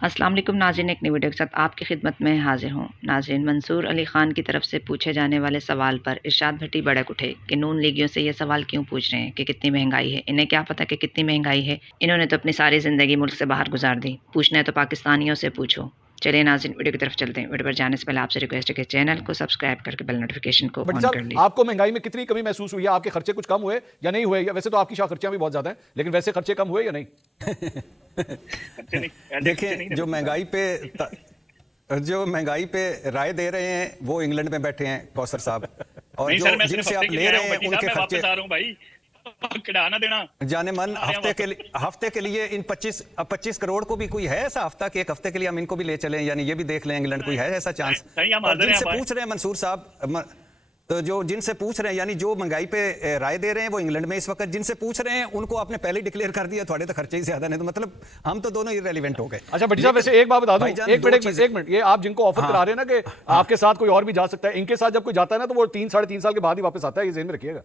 السلام علیکم ناظرین، ایک نئی ویڈیو کے ساتھ آپ کی خدمت میں حاضر ہوں۔ ناظرین، منصور علی خان کی طرف سے پوچھے جانے والے سوال پر ارشاد بھٹی بھڑک اٹھے کہ نون لیگیوں سے یہ سوال کیوں پوچھ رہے ہیں کہ کتنی مہنگائی ہے؟ انہیں کیا پتہ کہ کتنی مہنگائی ہے؟ انہوں نے تو اپنی ساری زندگی ملک سے باہر گزار دی، پوچھنا ہے تو پاکستانیوں سے پوچھو۔ چلیے ناظرین، ویڈیو کی طرف چلتے ہیں۔ ویڈیو پر جانے سے پہلے آپ سے ریکویسٹ ہے کہ چینل کو سبسکرائب کر کے بیل نوٹیفیکیشن کو بھٹی آن صاحب، کر لیجیے۔ آپ کو مہنگائی میں کتنی کمی محسوس ہوئی ہے؟ آپ کے خرچے کچھ کم ہوئے یا نہیں ہوئے؟ ویسے تو آپ کی شاہ خرچیاں بھی بہت زیادہ ہیں، لیکن ویسے خرچے کم ہوئے یا نہیں؟ دیکھیں، جو مہنگائی پہ رائے دے رہے ہیں وہ انگلینڈ میں بیٹھے ہیں کوثر صاحب، اور جو جن سے آپ لے رہے ہیں ان کے خرچے جانے من ہفتے کے لیے ان 25 کروڑ کو بھی کوئی ہے ایسا ہفتہ کہ ایک ہفتے کے لیے ہم ان کو بھی لے چلیں، یعنی یہ بھی دیکھ لیں انگلینڈ، کوئی ہے ایسا چانس؟ اور جن سے پوچھ رہے ہیں منصور صاحب، تو جو جن سے پوچھ رہے ہیں یعنی جو مہنگائی پہ رائے دے رہے ہیں وہ انگلینڈ میں اس وقت، جن سے پوچھ رہے ہیں ان کو آپ نے پہلے ڈکلیئر کر دیا تھوڑے تو خرچے ہی زیادہ نہیں، تو مطلب ہم تو دونوں ہی ریلیونٹ ہو گئے۔ اچھا بھٹی صاحب، ویسے ایک بات بتا دوں، ایک منٹ، یہ آپ جن کو آفر کرا رہے ہیں نا کہ آپ کے ساتھ کوئی اور بھی جا سکتا ہے، ان کے ساتھ جب کوئی جاتا ہے نا تو وہ 3-3.5 سال کے بعد ہی واپس آتا ہے، یہ ذہن میں رکھیے گا۔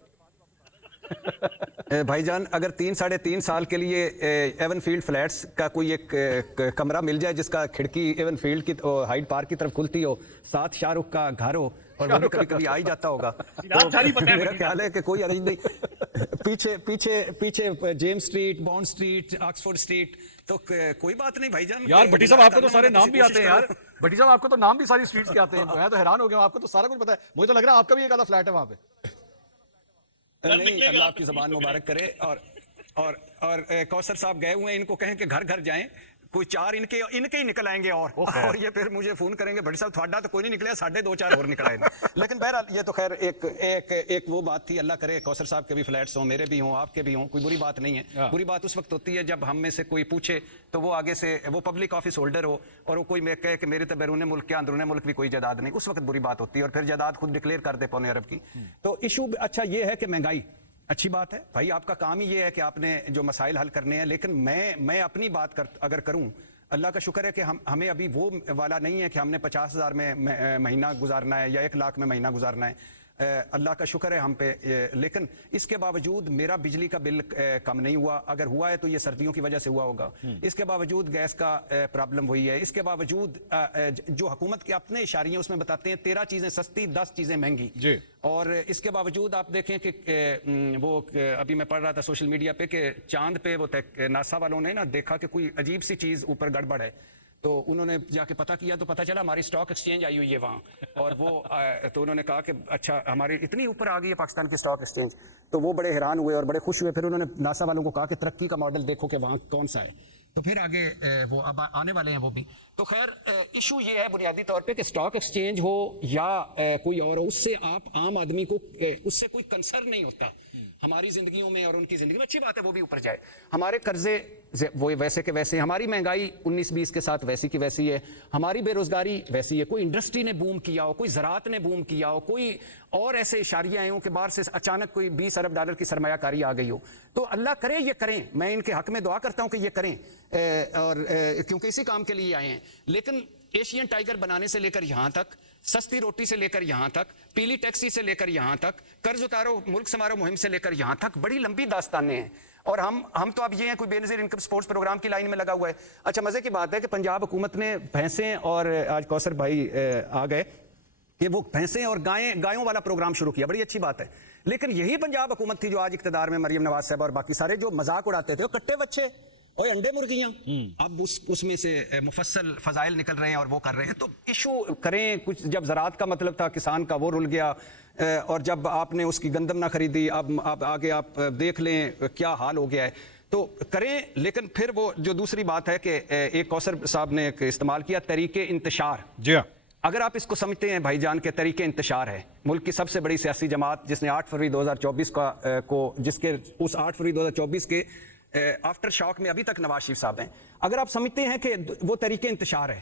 بھائی جان، اگر 3-3.5 سال کے لیے ایون فیلڈ فلیٹس کا کوئی ایک کمرہ مل جائے جس کا کھڑکی ایون فیلڈ کی ہائیڈ پارک کی طرف کھلتی ہو، ساتھ شاہ رخ کا گھر ہو اور وہ بھی کبھی کبھی آ ہی جاتا ہوگا، تو میرا خیال ہے کہ کوئی عرض نہیں۔ پیچھے James Street, Bond Street, Oxford Street, تو کوئی بات نہیں بھائی جان۔ یار بھٹی صاحب، آپ کو تو سارے نام بھی آتے ہیں یار، بھٹی صاحب آپ کو تو نام بھی ساری اسٹریٹس کے آتے ہیں، میں تو حیران ہو گیا ہوں، آپ کو تو سارا کچھ پتا ہے۔ مجھے تو لگ رہا ہے آپ کا بھی ایک آدھا فلیٹ ہے وہاں پہ۔ نہیں، اللہ آپ کی زبان مبارک کرے۔ اور کوثر صاحب گئے ہوئے ہیں، ان کو کہیں کہ گھر گھر جائیں، کوئی 4 ان کے ہی نکل آئیں گے، اور یہ پھر مجھے فون کریں گے بھٹی صاحب تھوڑا تو کوئی نہیں نکلے، 2.5-4 اور نکل آئے۔ لیکن بہرحال یہ تو خیر ایک وہ بات تھی، اللہ کرے کوثر صاحب کے بھی فلیٹس ہوں، میرے بھی ہوں، آپ کے بھی ہوں، کوئی بری بات نہیں ہے۔ بری بات اس وقت ہوتی ہے جب ہم میں سے کوئی پوچھے تو وہ آگے سے وہ پبلک آفس ہولڈر ہو اور وہ کوئی میں کہے کہ میرے تو بیرون ملک کے اندرون ملک بھی کوئی جائیداد نہیں، اس وقت بری بات ہوتی ہے، اور پھر جائیداد خود ڈکلیئر کر دے پونے ارب کی۔ تو ایشو اچھا یہ ہے کہ مہنگائی اچھی بات ہے بھائی، آپ کا کام ہی یہ ہے کہ آپ نے جو مسائل حل کرنے ہیں، لیکن میں اپنی بات اگر کروں، اللہ کا شکر ہے کہ ہمیں ابھی وہ والا نہیں ہے کہ ہم نے 50,000 میں مہینہ گزارنا ہے یا 1 لاکھ میں مہینہ گزارنا ہے، اللہ کا شکر ہے ہم پہ، لیکن اس کے باوجود میرا بجلی کا بل کم نہیں ہوا، اگر ہوا ہے تو یہ سردیوں کی وجہ سے ہوا ہوگا، اس کے باوجود گیس کا پرابلم ہوئی ہے، اس کے باوجود جو حکومت کے اپنے اشاریے ہیں اس میں بتاتے ہیں 13 چیزیں سستی، 10 چیزیں مہنگی، اور اس کے باوجود آپ دیکھیں کہ وہ ابھی میں پڑھ رہا تھا سوشل میڈیا پہ کہ چاند پہ وہ ناسا والوں نے نا دیکھا کہ کوئی عجیب سی چیز اوپر گڑبڑ ہے، تو انہوں نے جا کے پتہ کیا تو پتہ چلا ہماری اسٹاک ایکسچینج آئی ہوئی ہے وہاں، اور وہ تو انہوں نے کہا کہ اچھا ہماری اتنی اوپر آ گئی ہے پاکستان کی اسٹاک ایکسچینج، تو وہ بڑے حیران ہوئے اور بڑے خوش ہوئے، پھر انہوں نے ناسا والوں کو کہا کہ ترقی کا ماڈل دیکھو کہ وہاں کون سا ہے، تو پھر آگے وہ اب آنے والے ہیں وہ بھی۔ تو خیر ایشو یہ ہے بنیادی طور پہ کہ اسٹاک ایکسچینج ہو یا کوئی اور ہو، اس سے آپ عام آدمی کو اس سے کوئی کنسرن نہیں ہوتا ہماری زندگیوں میں اور ان کی زندگی میں، اچھی بات ہے وہ بھی اوپر جائے، ہمارے قرضے وہ ویسے کے ویسے، ہماری مہنگائی 19-20 کے ساتھ ویسی کی ویسی ہے، ہماری بے روزگاری ویسی ہے، کوئی انڈسٹری نے بوم کیا ہو، کوئی زراعت نے بوم کیا ہو، کوئی اور ایسے اشاریہ آئے ہوں کہ باہر سے اچانک کوئی 20 ارب ڈالر کی سرمایہ کاری آ گئی ہو، تو اللہ کرے یہ کریں، میں ان کے حق میں دعا کرتا ہوں کہ یہ کریں، اور کیونکہ اسی کام کے لیے آئے ہیں، لیکن ایشین ٹائیگر بنانے سے لے کر یہاں تک، سستی روٹی سے لے کر یہاں تک، پیلی ٹیکسی سے لے کر یہاں تک، قرض اتارو ملک سنوارو مہم سے لے کر یہاں تک، بڑی لمبی داستانیں ہیں، اور ہم تو اب یہ ہیں کوئی بے نظیر انکم سپورٹس پروگرام کی لائن میں لگا ہوا ہے۔ اچھا مزے کی بات ہے کہ پنجاب حکومت نے بھینسیں، اور آج کوثر بھائی آ گئے کہ وہ بھینسیں اور گایوں والا پروگرام شروع کیا، بڑی اچھی بات ہے، لیکن یہی پنجاب حکومت تھی جو آج اقتدار میں مریم نواز صاحب اور باقی سارے جو مذاق اڑاتے تھے، وہ کٹے بچے اور انڈے مرغیاں، اب اس میں سے مفصل فضائل نکل رہے ہیں اور وہ کر رہے ہیں، تو ایشو کریں کچھ۔ جب زراعت کا مطلب تھا کسان کا وہ رل گیا، اور جب آپ نے اس کی گندم نہ خریدی، اب آگے آپ دیکھ لیں کیا حال ہو گیا ہے، تو کریں، لیکن پھر وہ جو دوسری بات ہے کہ ایک کوثر صاحب نے استعمال کیا طریق انتشار، جی ہاں، اگر آپ اس کو سمجھتے ہیں بھائی جان کے طریق انتشار ہے، ملک کی سب سے بڑی سیاسی جماعت جس نے 8 فروری 2024 کو جس کے اس 8 فروری 2024 کے آفٹر شاک میں ابھی تک نواز شریف صاحب ہیں، اگر آپ سمجھتے ہیں کہ وہ طریق انتشار ہے،